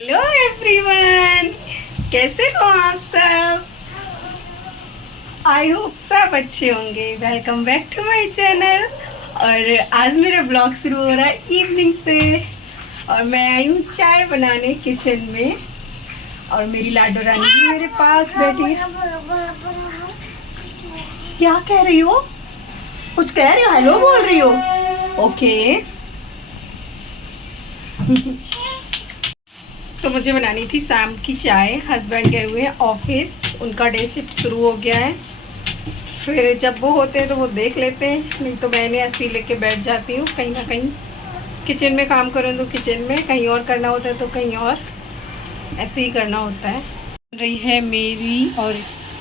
Hello everyone, कैसे हो आप सब। आई होप सब अच्छे होंगे। Welcome back to my channel. और आज मेरा ब्लॉग शुरू हो रहा है इवनिंग से और मैं आई हूँ चाय बनाने किचन में। और मेरी लाडो रानी भी मेरे पास बैठी है। क्या कह रही हो? कुछ कह रही हो? हेलो बोल रही हो? ओके। तो मुझे बनानी थी शाम की चाय। हस्बैंड गए हुए हैं ऑफिस, उनका डे शिफ्ट शुरू हो गया है। फिर जब वो होते हैं तो वो देख लेते हैं, नहीं तो मैंने ऐसे ही लेके बैठ जाती हूँ कहीं ना कहीं। किचन में काम करूँ तो किचन में, कहीं और करना होता है तो कहीं और, ऐसे ही करना होता है। बन रही है मेरी और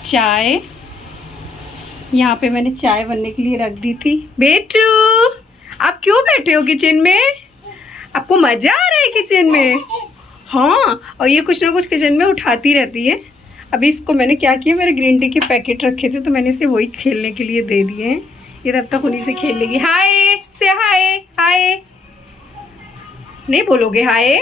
चाय। यहाँ पे मैंने चाय बनने के लिए रख दी थी। बेटू, आप क्यों बैठे हो किचन में? आपको मज़ा आ रहा है किचन में? हाँ, और ये कुछ ना कुछ किचन में उठाती रहती है। अभी इसको मैंने क्या किया, मेरे ग्रीन टी के पैकेट रखे थे तो मैंने इसे वही खेलने के लिए दे दिए हैं। ये तब तक उन्हीं से खेल लेगी। हाय से हाय हाय, नहीं बोलोगे हाय?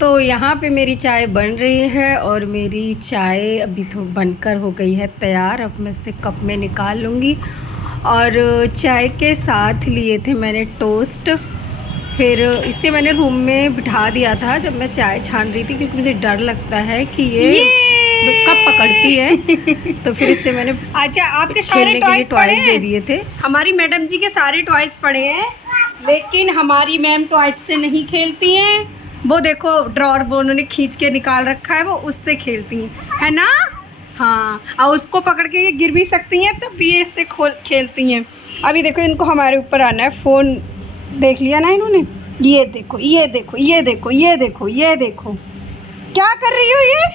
तो यहाँ पे मेरी चाय बन रही है और मेरी चाय अभी तो बनकर हो गई है तैयार। अब मैं इसे कप में निकाल लूँगी। और चाय के साथ लिए थे मैंने टोस्ट। फिर इसे मैंने रूम में बिठा दिया था जब मैं चाय छान रही थी, क्योंकि मुझे डर लगता है कि ये कब पकड़ती है। तो फिर इससे मैंने अच्छा आपके सारे टॉयज दे दिए थे। हमारी मैडम जी के सारे टॉयज पड़े हैं, लेकिन हमारी मैम टॉयज से नहीं खेलती हैं। वो देखो ड्रॉर वो उन्होंने खींच के निकाल रखा है, वो उससे खेलती हैं, है ना? हाँ, और उसको पकड़ के ये गिर भी सकती हैं, तब भी ये इससे खेलती हैं। अभी देखो इनको हमारे ऊपर आना है। फ़ोन देख लिया ना इन्होंने। ये देखो ये देखो ये देखो ये देखो ये देखो, क्या कर रही हो ये?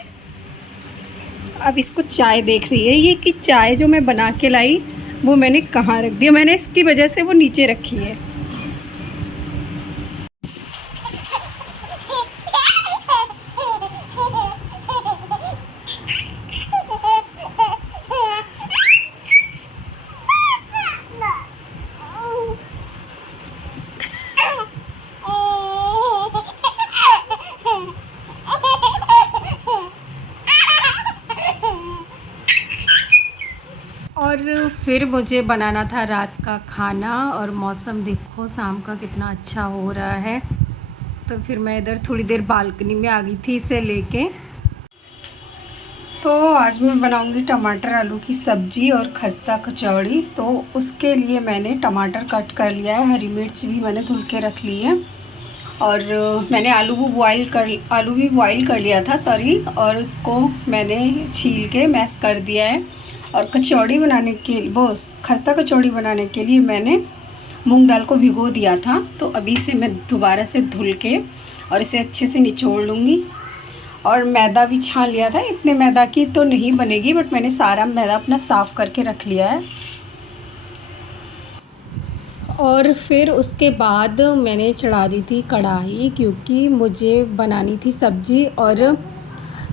अब इसको चाय देख रही है ये, कि चाय जो मैं बना के लाई वो मैंने कहाँ रख दी। मैंने इसकी वजह से वो नीचे रखी है। और फिर मुझे बनाना था रात का खाना। और मौसम देखो शाम का कितना अच्छा हो रहा है। तो फिर मैं इधर थोड़ी देर बालकनी में आ गई थी इसे लेके। तो आज मैं बनाऊंगी टमाटर आलू की सब्ज़ी और खस्ता कचौड़ी। तो उसके लिए मैंने टमाटर कट कर लिया है, हरी मिर्च भी मैंने धुल के रख ली है। और मैंने आलू भी बॉईल कर लिया था, सॉरी। और उसको मैंने छील के मैश कर दिया है। और कचौड़ी बनाने के वो खस्ता कचौड़ी बनाने के लिए मैंने मूंग दाल को भिगो दिया था। तो अभी से मैं दोबारा से धुल के और इसे अच्छे से निचोड़ लूँगी। और मैदा भी छान लिया था। इतने मैदा की तो नहीं बनेगी, बट मैंने सारा मैदा अपना साफ़ करके रख लिया है। और फिर उसके बाद मैंने चढ़ा दी थी कढ़ाई, क्योंकि मुझे बनानी थी सब्ज़ी। और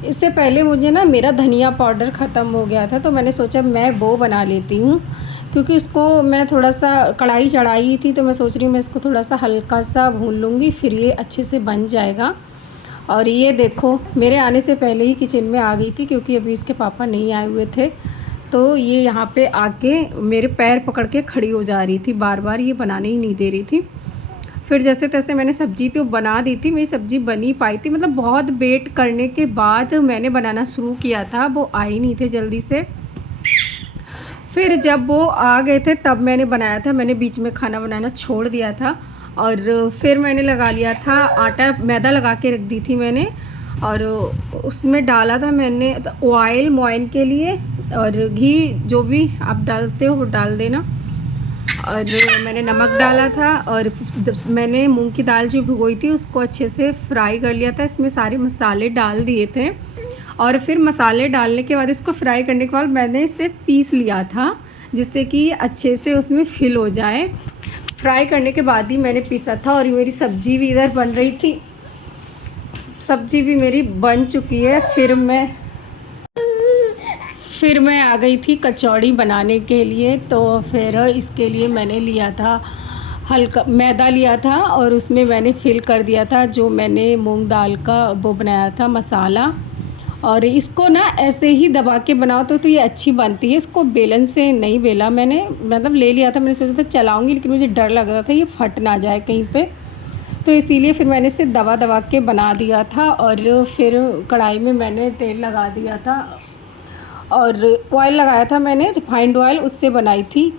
इससे पहले मुझे ना मेरा धनिया पाउडर ख़त्म हो गया था, तो मैंने सोचा मैं वो बना लेती हूँ। क्योंकि उसको मैं थोड़ा सा कढ़ाई चढ़ाई थी, तो मैं सोच रही हूँ मैं इसको थोड़ा सा हल्का सा भून लूँगी, फिर ये अच्छे से बन जाएगा। और ये देखो मेरे आने से पहले ही किचन में आ गई थी, क्योंकि अभी इसके पापा नहीं आए हुए थे। तो ये यहाँ पे आके मेरे पैर पकड़ के खड़ी हो जा रही थी, बार बार ये बनाने ही नहीं दे रही थी। फिर जैसे तैसे मैंने सब्ज़ी तो बना दी थी। मेरी सब्ज़ी बनी पाई थी, मतलब बहुत वेट करने के बाद मैंने बनाना शुरू किया था, वो आ ही नहीं थे जल्दी से। फिर जब वो आ गए थे तब मैंने बनाया था। मैंने बीच में खाना बनाना छोड़ दिया था। और फिर मैंने लगा लिया था आटा, मैदा लगा के रख दी थी मैंने। और उसमें डाला था मैंने ऑयल मोइन के लिए, और घी जो भी आप डालते हो वो डाल देना। और मैंने नमक डाला था। और मैंने मूंग की दाल जो भिगोई थी उसको अच्छे से फ्राई कर लिया था। इसमें सारे मसाले डाल दिए थे। और फिर मसाले डालने के बाद, इसको फ्राई करने के बाद मैंने इसे पीस लिया था, जिससे कि अच्छे से उसमें फिल हो जाए। फ्राई करने के बाद ही मैंने पीसा था। और मेरी सब्ज़ी भी इधर बन रही थी, सब्ज़ी भी मेरी बन चुकी है। फिर मैं आ गई थी कचौड़ी बनाने के लिए। तो फिर इसके लिए मैंने लिया था हल्का मैदा लिया था और उसमें मैंने फिल कर दिया था जो मैंने मूंग दाल का वो बनाया था मसाला। और इसको ना ऐसे ही दबा के बनाओ तो ये अच्छी बनती है। इसको बेलन से नहीं बेला मैंने, मतलब ले लिया था, मैंने सोचा था चलाऊँगी, लेकिन मुझे डर लग रहा था ये फट ना जाए कहीं पे, तो इसीलिए फिर मैंने इसे दबा दबा के बना दिया था। और फिर कढ़ाई में मैंने तेल लगा दिया था और ऑयल लगाया था मैंने, रिफाइंड ऑयल, उससे बनाई थी।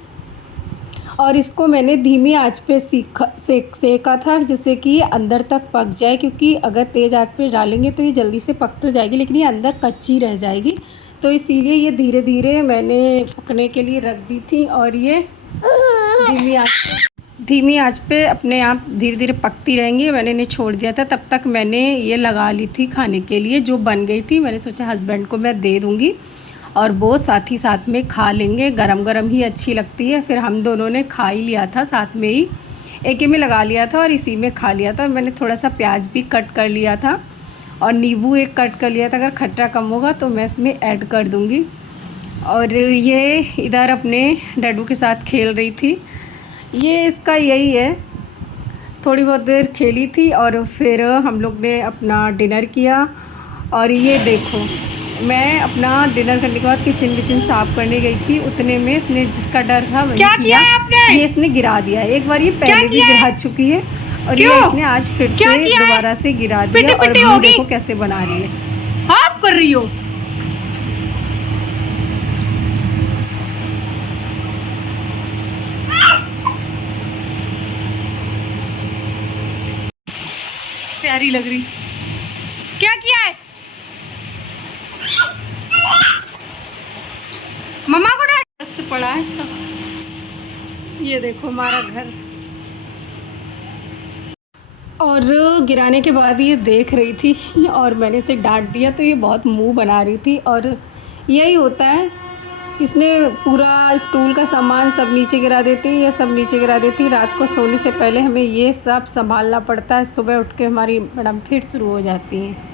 और इसको मैंने धीमी आंच पे सेका था जिससे कि ये अंदर तक पक जाए, क्योंकि अगर तेज़ आंच पे डालेंगे तो ये जल्दी से पक तो जाएगी लेकिन ये अंदर कच्ची रह जाएगी। तो इसीलिए ये धीरे धीरे मैंने पकने के लिए रख दी थी और ये धीमी आंच पे अपने आप धीरे धीरे पकती रहेंगी। मैंने इन्हें छोड़ दिया था, तब तक मैंने ये लगा ली थी खाने के लिए जो बन गई थी। मैंने सोचा हस्बैंड को मैं दे दूँगी और वो साथ ही साथ में खा लेंगे, गरम गरम ही अच्छी लगती है। फिर हम दोनों ने खा ही लिया था साथ में ही, एक ही में लगा लिया था और इसी में खा लिया था। मैंने थोड़ा सा प्याज भी कट कर लिया था और नींबू एक कट कर लिया था, अगर खट्टा कम होगा तो मैं इसमें ऐड कर दूँगी। और ये इधर अपने डैडू के साथ खेल रही थी। ये इसका यही है, थोड़ी बहुत देर खेली थी और फिर हम लोग ने अपना डिनर किया। और ये देखो, मैं अपना डिनर करने के बाद किचन साफ़ करने गई थी, उतने में इसने जिसका डर था वही किया ये इसने गिरा दिया। एक बार ये पहले भी गिरा चुकी है और ये इसने आज फिर से दोबारा से गिरा दिया। और ये देखो कैसे बना रही है। आप कर रही हो प्यारी लग रही। क्या किया है मम्मा को? डांट से पड़ा है सब। ये देखो हमारा घर। और गिराने के बाद ये देख रही थी और मैंने इसे डांट दिया तो ये बहुत मुंह बना रही थी। और यही होता है, इसने पूरा स्टूल का सामान सब नीचे गिरा देती है, ये सब नीचे गिरा देती है। रात को सोने से पहले हमें ये सब संभालना पड़ता है, सुबह उठ के हमारी मैडम फिर शुरू हो जाती हैं।